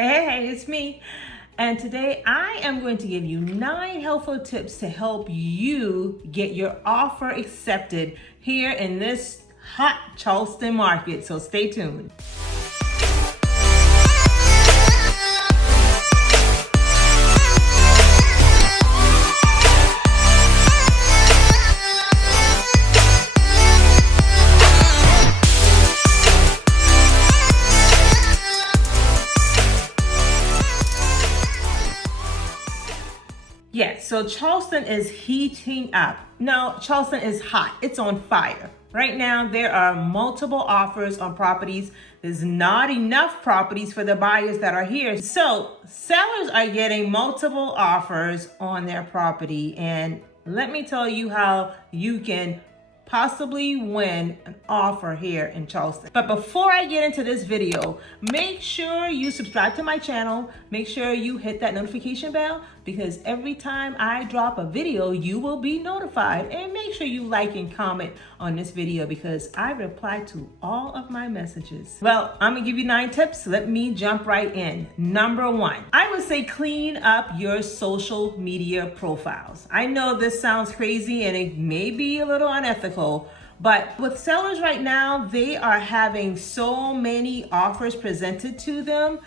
Hey, it's me. And today I am going to give you 9 helpful tips to help you get your offer accepted here in this hot Charleston market. So stay tuned. Yes, so Charleston is heating up. No, Charleston is hot. It's on fire. Right now, there are multiple offers on properties. There's not enough properties for the buyers that are here. So sellers are getting multiple offers on their property. And let me tell you how you can possibly win an offer here in Charleston. But before I get into this video, make sure you subscribe to my channel. Make sure you hit that notification bell because every time I drop a video, you will be notified. And make sure you like and comment on this video because I reply to all of my messages. Well, I'm gonna give you 9 tips. Let me jump right in. Number 1, I would say clean up your social media profiles. I know this sounds crazy and it may be a little unethical, but with sellers right now, they are having so many offers presented to them.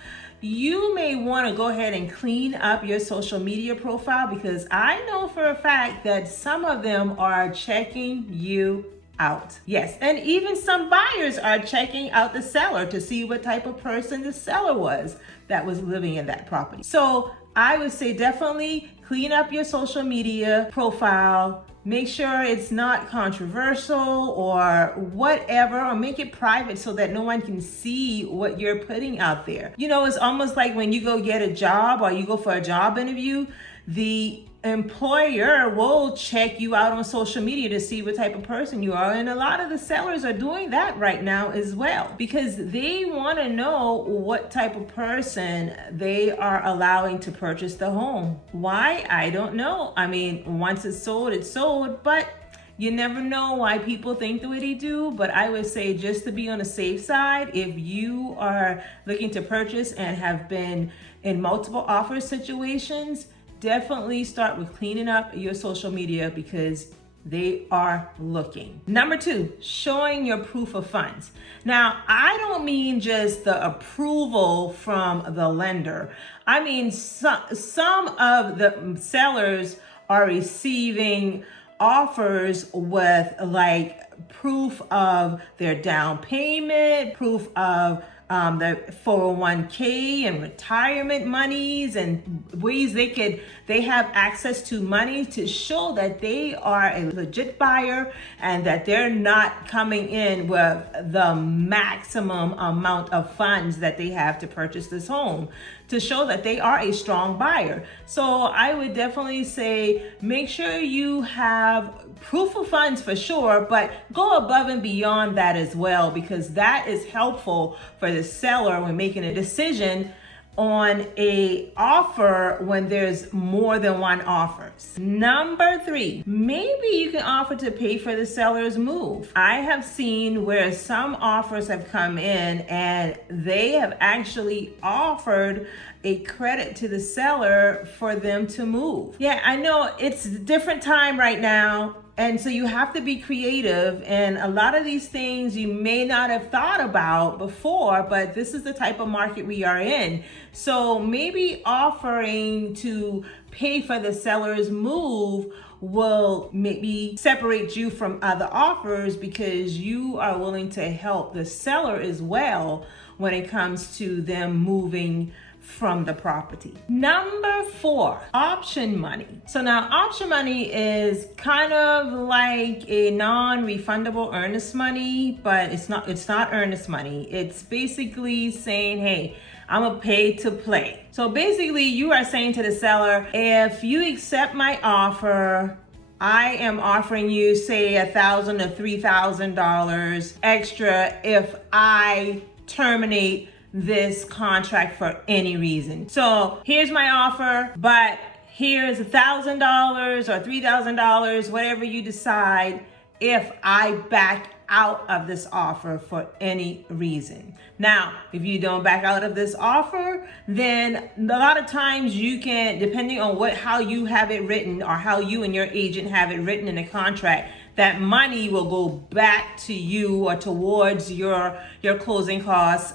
You may want to go ahead and clean up your social media profile because I know for a fact that some of them are checking you out. Yes, and even some buyers are checking out the seller to see what type of person the seller was that was living in that property. So I would say definitely clean up your social media profile. Make sure it's not controversial or whatever, or make it private so that no one can see what you're putting out there. You know, it's almost like when you go get a job or you go for a job interview, the employer will check you out on social media to see what type of person you are. And a lot of the sellers are doing that right now as well because they want to know what type of person they are allowing to purchase the home. Why? I don't know. I mean, once it's sold, but you never know why people think the way they do. But I would say just to be on the safe side, if you are looking to purchase and have been in multiple offer situations, definitely start with cleaning up your social media because they are looking. Number 2, showing your proof of funds. Now, I don't mean just the approval from the lender. I mean, some of the sellers are receiving offers with like proof of their down payment, proof of the 401k and retirement monies and ways they have access to money to show that they are a legit buyer and that they're not coming in with the maximum amount of funds that they have to purchase this home, to show that they are a strong buyer. So I would definitely say make sure you have proof of funds for sure, but go above and beyond that as well because that is helpful for the seller when making a decision on a offer when there's more than one offers. Number 3, maybe you can offer to pay for the seller's move. I have seen where some offers have come in and they have actually offered a credit to the seller for them to move. Yeah, I know it's a different time right now. And so you have to be creative, and a lot of these things you may not have thought about before, but this is the type of market we are in. So maybe offering to pay for the seller's move will maybe separate you from other offers because you are willing to help the seller as well when it comes to them moving from the property. Number 4, option money. So now option money is kind of like a non-refundable earnest money, but it's not earnest money. It's basically saying, hey, I'm a pay to play. So basically you are saying to the seller, if you accept my offer, I am offering you say $1,000 or $3,000 extra if I terminate this contract for any reason. So here's my offer, but here's $1,000 or $3,000, whatever you decide, if I back out of this offer for any reason. Now, if you don't back out of this offer, then a lot of times you can, depending on how you have it written or how you and your agent have it written in the contract, that money will go back to you or towards your closing costs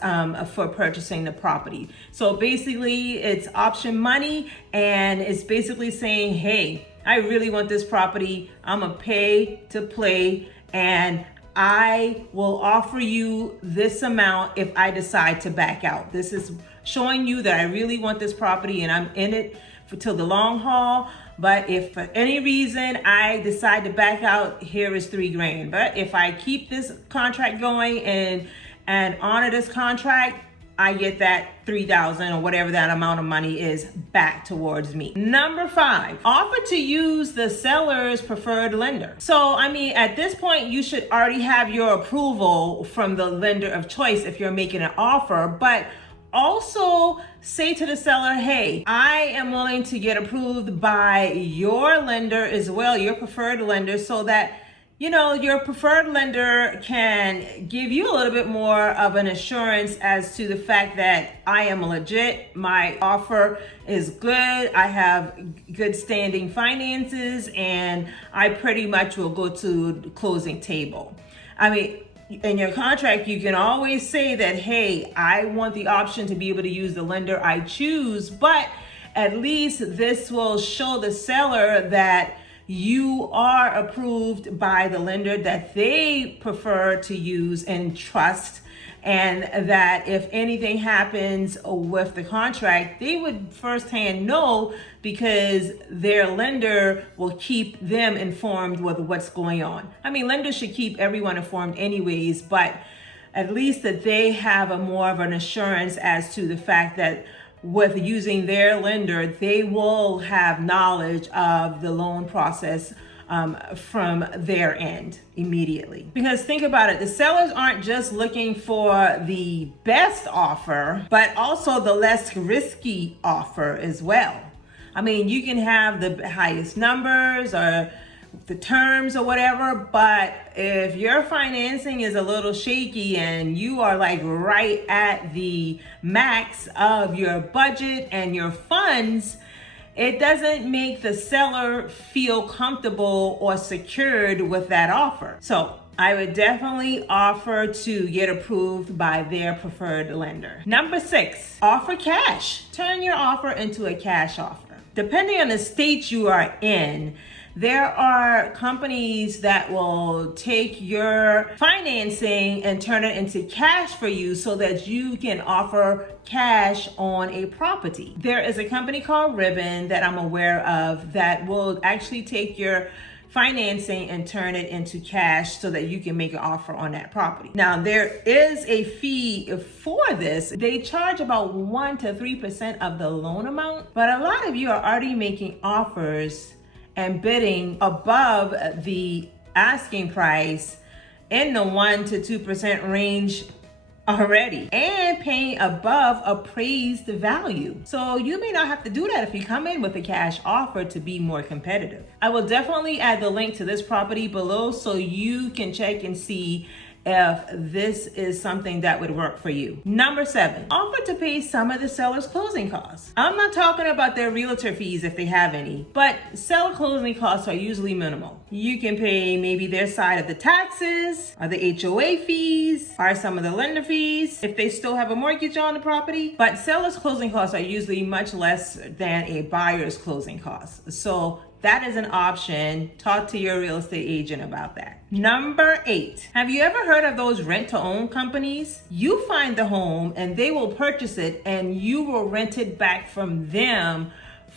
for purchasing the property. So basically it's option money, and it's basically saying, hey, I really want this property. I'm gonna pay to play, and I will offer you this amount if I decide to back out. This is showing you that I really want this property and I'm in it till the long haul. But if for any reason I decide to back out, here is $3,000. But if I keep this contract going and honor this contract, I get that $3,000 or whatever that amount of money is back towards me. Number 5, offer to use the seller's preferred lender. So, I mean, at this point, you should already have your approval from the lender of choice if you're making an offer, but also say to the seller, hey, I am willing to get approved by your lender as well, your preferred lender, so that your preferred lender can give you a little bit more of an assurance as to the fact that I am legit, my offer is good, I have good standing finances, and I pretty much will go to the closing table. I mean, in your contract, you can always say that, hey, I want the option to be able to use the lender I choose, but at least this will show the seller that you are approved by the lender that they prefer to use and trust, and that if anything happens with the contract, they would firsthand know because their lender will keep them informed with what's going on. I mean, lenders should keep everyone informed anyways, but at least that they have a more of an assurance as to the fact that with using their lender, they will have knowledge of the loan process from their end immediately. Because think about it, the sellers aren't just looking for the best offer, but also the less risky offer as well. I mean, you can have the highest numbers or the terms or whatever, but if your financing is a little shaky and you are like right at the max of your budget and your funds, it doesn't make the seller feel comfortable or secured with that offer. So I would definitely offer to get approved by their preferred lender. Number 6, offer cash. Turn your offer into a cash offer. Depending on the state you are in, there are companies that will take your financing and turn it into cash for you so that you can offer cash on a property. There is a company called Ribbon that I'm aware of that will actually take your financing and turn it into cash so that you can make an offer on that property. Now, there is a fee for this. They charge about 1 to 3% of the loan amount, but a lot of you are already making offers and bidding above the asking price in the 1 to 2% range already and paying above appraised value. So you may not have to do that if you come in with a cash offer to be more competitive. I will definitely add the link to this property below so you can check and see if this is something that would work for you. Number 7, offer to pay some of the seller's closing costs. I'm not talking about their realtor fees if they have any, but seller closing costs are usually minimal. You can pay maybe their side of the taxes or the HOA fees or some of the lender fees if they still have a mortgage on the property, but seller's closing costs are usually much less than a buyer's closing costs. So that is an option. Talk to your real estate agent about that. Number 8, have you ever heard of those rent-to-own companies? You find the home and they will purchase it and you will rent it back from them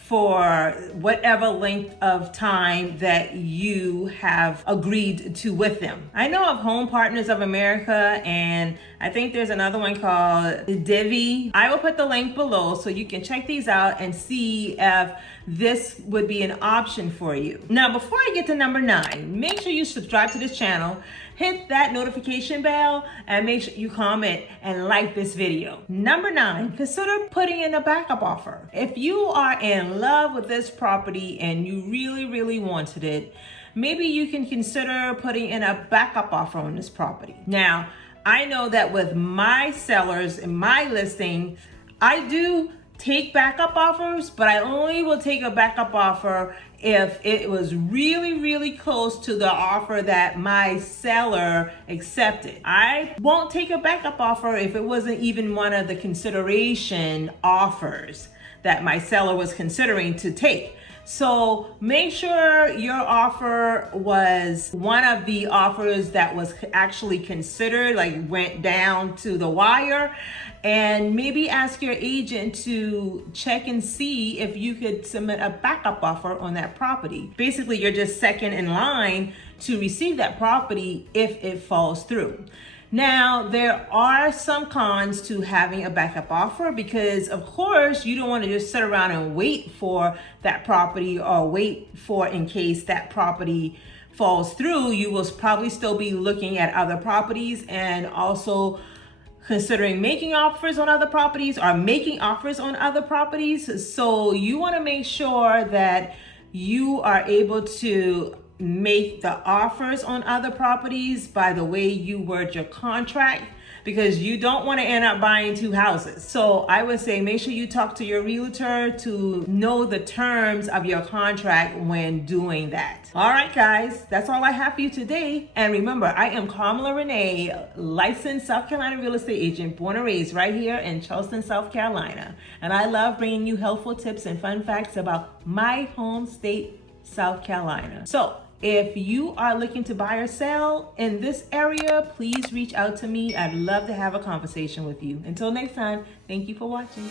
for whatever length of time that you have agreed to with them. I know of Home Partners of America, and I think there's another one called Divvy. I will put the link below so you can check these out and see if this would be an option for you. Now, before I get to number 9, make sure you subscribe to this channel, hit that notification bell, and make sure you comment and like this video. Number 9, consider putting in a backup offer. If you are in love with this property and you really, really wanted it, maybe you can consider putting in a backup offer on this property. Now, I know that with my sellers in my listing, I do take backup offers, but I only will take a backup offer if it was really close to the offer that my seller accepted. I won't take a backup offer if it wasn't even one of the consideration offers that my seller was considering to take. So make sure your offer was one of the offers that was actually considered, like went down to the wire, and maybe ask your agent to check and see if you could submit a backup offer on that property. Basically, you're just second in line to receive that property if it falls through. Now, there are some cons to having a backup offer because, of course, you don't want to just sit around and wait for that property or wait for in case that property falls through. You will probably still be looking at other properties and also considering making offers on other properties or making offers on other properties. So you want to make sure that you are able to make the offers on other properties by the way you word your contract, because you don't want to end up buying two houses. So I would say make sure you talk to your realtor to know the terms of your contract when doing that. All right, guys, that's all I have for you today. And remember, I am Carmilla Rena, licensed South Carolina real estate agent, born and raised right here in Charleston, South Carolina. And I love bringing you helpful tips and fun facts about my home state, South Carolina. So if you are looking to buy or sell in this area, please reach out to me. I'd love to have a conversation with you. Until next time, thank you for watching.